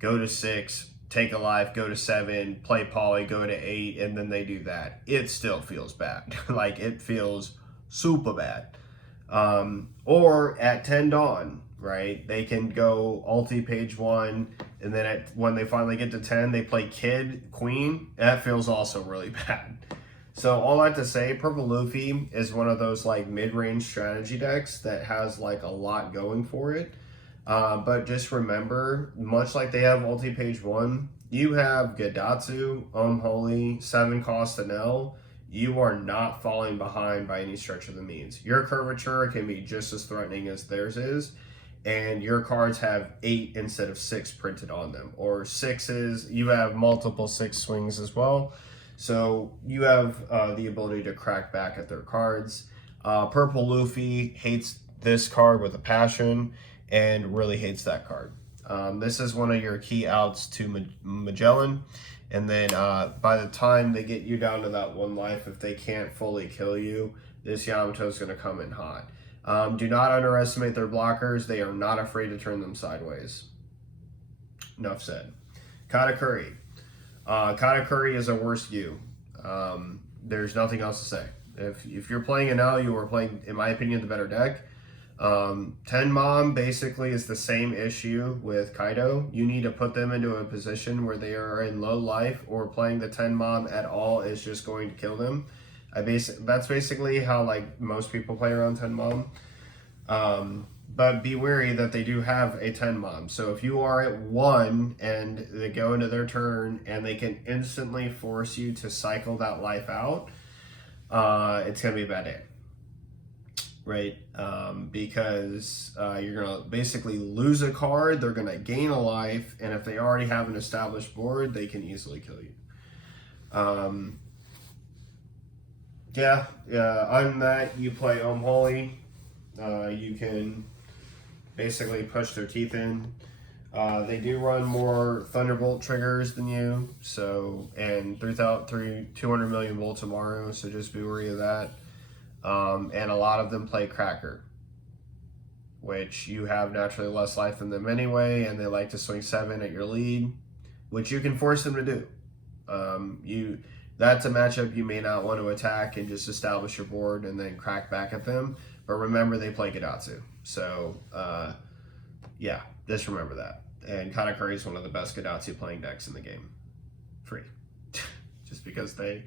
go to 6, take a life, go to 7, play poly, go to 8, and then they do that, it still feels bad. Like, it feels super bad. Or at 10 Dawn, right? They can go ulti page 1, and then when they finally get to 10, they play Kid, Queen. That feels also really bad. So all that to say, Purple Luffy is one of those like mid-range strategy decks that has like a lot going for it. But just remember, much like they have ulti page 1, you have Gadatsu, Holy, 7 cost Enel. You are not falling behind by any stretch of the means. Your curvature can be just as threatening as theirs is, and your cards have 8 instead of 6 printed on them, or 6s. You have multiple 6 swings as well. So you have the ability to crack back at their cards. Purple Luffy hates this card with a passion and really hates that card. This is one of your key outs to Magellan. And then by the time they get you down to that 1 life, if they can't fully kill you, this Yamato is going to come in hot. Do not underestimate their blockers. They are not afraid to turn them sideways. Enough said. Katakuri. Katakuri is a worse view. There's nothing else to say. If you're playing Enel, you are playing, in my opinion, the better deck. 10 Mom basically is the same issue with Kaido. You need to put them into a position where they are in low life, or playing the 10 Mom at all is just going to kill them. That's basically how like most people play around 10 Mom. But be wary that they do have a 10 Mom. So if you are at 1 and they go into their turn and they can instantly force you to cycle that life out, it's going to be a bad day. Right? Because you're going to basically lose a card, they're going to gain a life, and if they already have an established board, they can easily kill you. Other than that, you play Holy. You can basically push their teeth in. They do run more Thunderbolt triggers than you, so, and 200 million volt tomorrow, so just be wary of that. And a lot of them play Cracker, which you have naturally less life than them anyway, and they like to swing 7 at your lead, which you can force them to do. That's a matchup you may not want to attack and just establish your board and then crack back at them. But remember, they play Gadatsu. So, yeah, just remember that. And Katakuri is one of the best Gadatsu playing decks in the game. Free. Just because they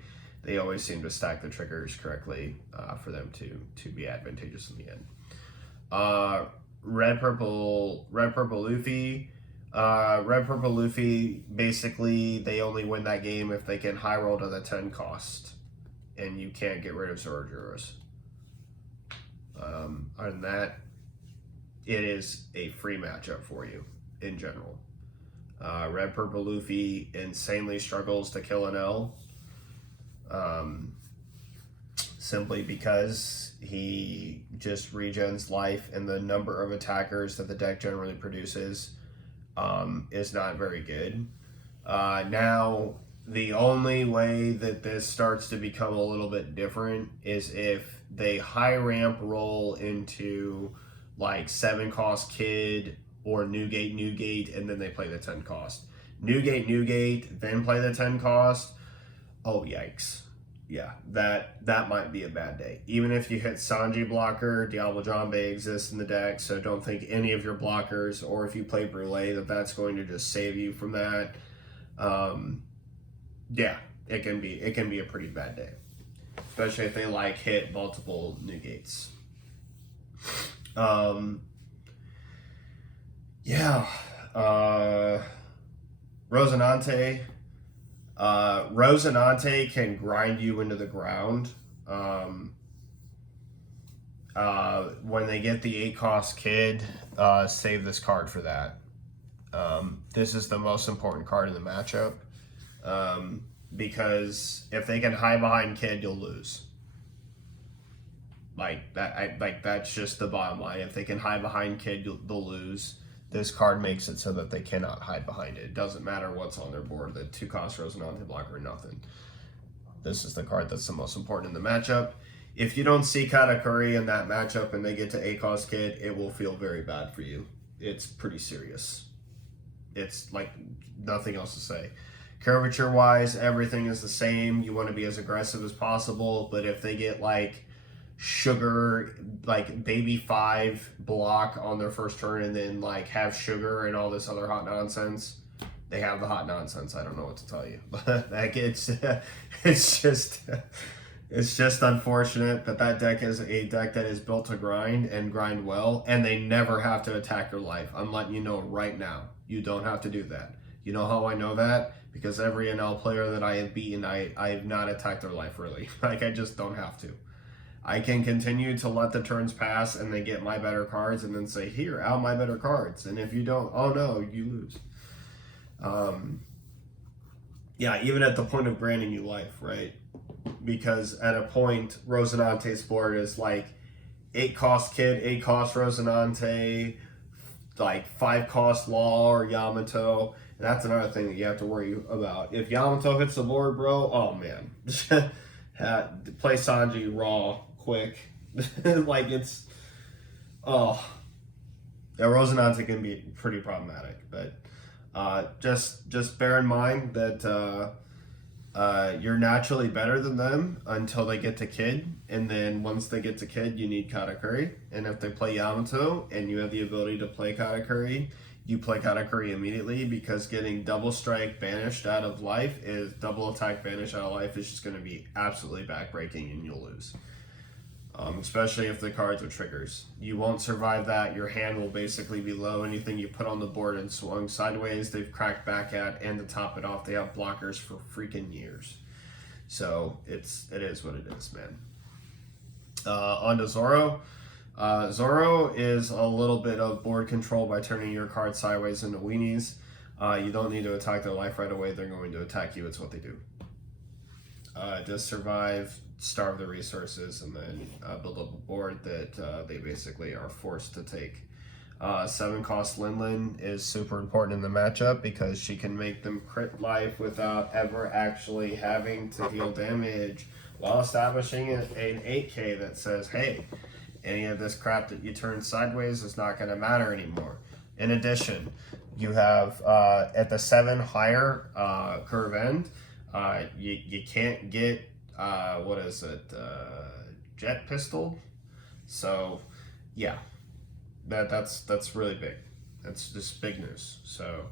always seem to stack the triggers correctly for them to be advantageous in the end. Red Purple Luffy. Red Purple Luffy, basically, they only win that game if they can high roll to the 10 cost. And you can't get rid of Zorojuros. Other than that, it is a free matchup for you in general. Red Purple Luffy insanely struggles to kill Enel. Simply because he just regens life, and the number of attackers that the deck generally produces is not very good. Now, the only way that this starts to become a little bit different is if they high ramp roll into like 7 cost Kid or Newgate, and then they play the 10 cost. Newgate, then play the 10 cost. Oh, yikes. Yeah, that might be a bad day. Even if you hit Sanji blocker, Diablo Jambe exists in the deck, so don't think any of your blockers, or if you play Brule, that's going to just save you from that. Yeah, it can be a pretty bad day, especially if they like hit multiple Newgates. Yeah, Rosinante. Rosinante can grind you into the ground. When they get the 8 cost kid, save this card for that. This is the most important card in the matchup. Because if they can hide behind kid, you'll lose. Like that, that's just the bottom line. If they can hide behind kid, they'll lose. This card makes it so that they cannot hide behind it. It doesn't matter what's on their board, the 2 cost Rosinante blocker or nothing. This is the card that's the most important in the matchup. If you don't see Katakuri in that matchup and they get to 8 cost kid, it will feel very bad for you. It's pretty serious. It's like nothing else to say. Curvature wise, everything is the same. You want to be as aggressive as possible, but if they get like sugar, like baby 5 block on their first turn and then like have sugar and all this other hot nonsense, they have the hot nonsense. I don't know what to tell you, but like it's just unfortunate that deck is a deck that is built to grind and grind well, and they never have to attack your life. I'm letting you know right now, you don't have to do that. You know how I know that? Because every NL player that I have beaten, I have not attacked their life really. Like, I just don't have to. I can continue to let the turns pass and they get my better cards and then say, here, out my better cards. And if you don't, oh no, you lose. Yeah, even at the point of granting you life, right? Because at a point, Rosinante's board is like 8 cost Kid, 8 cost Rosinante, like 5 cost Law or Yamato. And that's another thing that you have to worry about. If Yamato hits the board, bro, oh man. Play Sanji raw, quick. Like it's, oh. Yeah, Rosinante can be pretty problematic. But just bear in mind that you're naturally better than them until they get to Kid, and then once they get to Kid, you need Katakuri. And if they play Yamato and you have the ability to play Katakuri, you play Katakuri immediately, because getting double strike banished out of life is double attack banished out of life is just going to be absolutely backbreaking and you'll lose. Especially if the cards are triggers. You won't survive that. Your hand will basically be low. Anything you put on the board and swung sideways, they've cracked back at, and to top it off, they have blockers for freaking years. So it is what it is, man. On to Zoro. Zoro is a little bit of board control by turning your card sideways into weenies. You don't need to attack their life right away. They're going to attack you. It's what they do. Just survive, starve the resources, and then build up a board that they basically are forced to take. 7 cost Linlin is super important in the matchup because she can make them crit life without ever actually having to deal damage, while establishing an 8K that says, hey, any of this crap that you turn sideways is not going to matter anymore. In addition, you have at the 7 higher curve end, you can't get what is it, jet pistol. So yeah, that's really big. That's just big news. So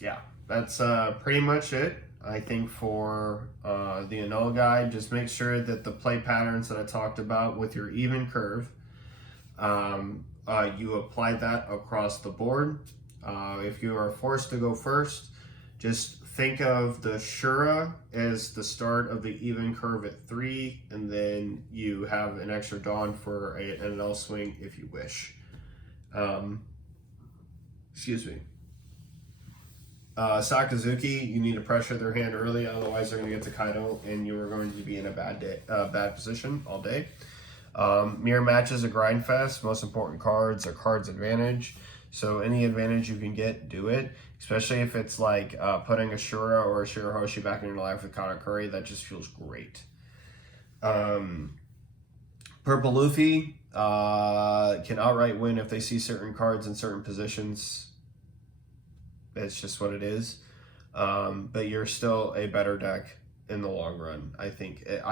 yeah, that's pretty much it. I think for the Enel guide, just make sure that the play patterns that I talked about with your even curve, you apply that across the board. If you are forced to go first, just think of the Shura as the start of the even curve at 3, and then you have an extra Dawn for an Enel swing if you wish. Excuse me. Sakazuki, you need to pressure their hand early, otherwise they're going to get to Kaido, and you are going to be in a bad position all day. Mirror match is a grind fest. Most important cards are cards advantage. So any advantage you can get, do it. Especially if it's like putting a Shura or a Shirahoshi back in your life with Katakuri, that just feels great. Purple Luffy can outright win if they see certain cards in certain positions. It's just what it is. But you're still a better deck in the long run. I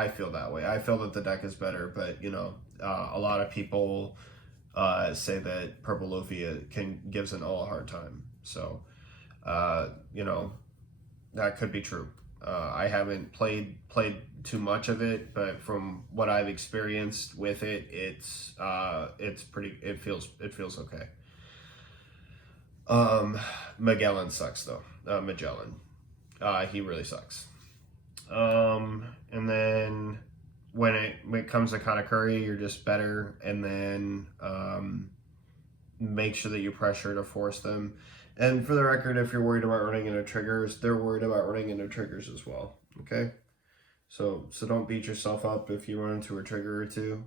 feel that way. I feel that the deck is better, but a lot of people say that Purple Luffy gives Enel a hard time. So that could be true. I haven't played too much of it, but from what I've experienced with it, it's pretty. It feels okay. Magellan sucks though. Magellan, he really sucks. And then when it comes to Katakuri, you're just better, and then make sure that you pressure to force them. And for the record, if you're worried about running into triggers, they're worried about running into triggers as well. Okay, so don't beat yourself up if you run into a trigger or two.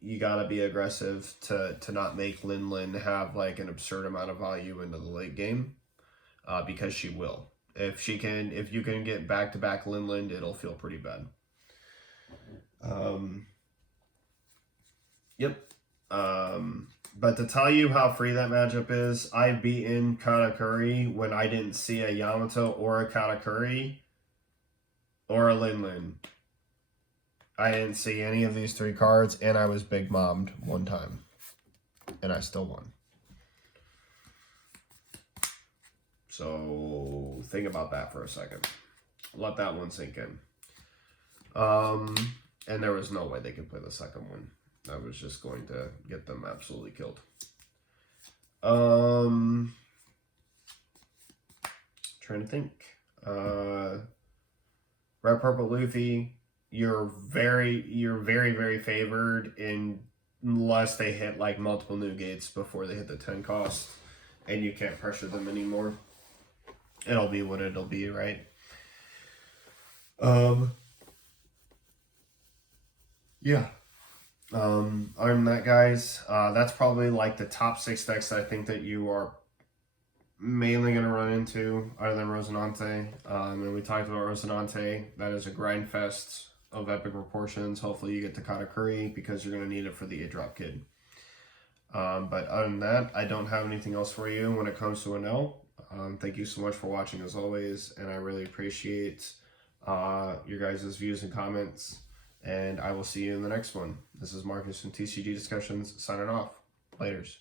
You gotta be aggressive to not make Lin have like an absurd amount of value into the late game, because she will. If you can get back to back Lin, it'll feel pretty bad. Yep. But to tell you how free that matchup is, I've beaten Katakuri when I didn't see a Yamato or a Katakuri or a Lin. I didn't see any of these three cards, and I was big mommed one time. And I still won. So think about that for a second. Let that one sink in. And there was no way they could play the second one. I was just going to get them absolutely killed. Trying to think. Red Purple Luffy, you're very, very favored unless they hit like multiple new gates before they hit the 10 cost, and you can't pressure them anymore. It'll be what it'll be, right? Yeah. Other than that, guys, that's probably like the top 6 decks that I think that you are mainly going to run into, other than Rosinante. And we talked about Rosinante. That is a grind fest of epic proportions. Hopefully you get to Katakuri, because you're going to need it for the 8-drop kid. But other than that, I don't have anything else for you when it comes to Enel. Thank you so much for watching as always, and I really appreciate your guys' views and comments. And I will see you in the next one. This is Marcus from TCG Discussions signing off. Laters.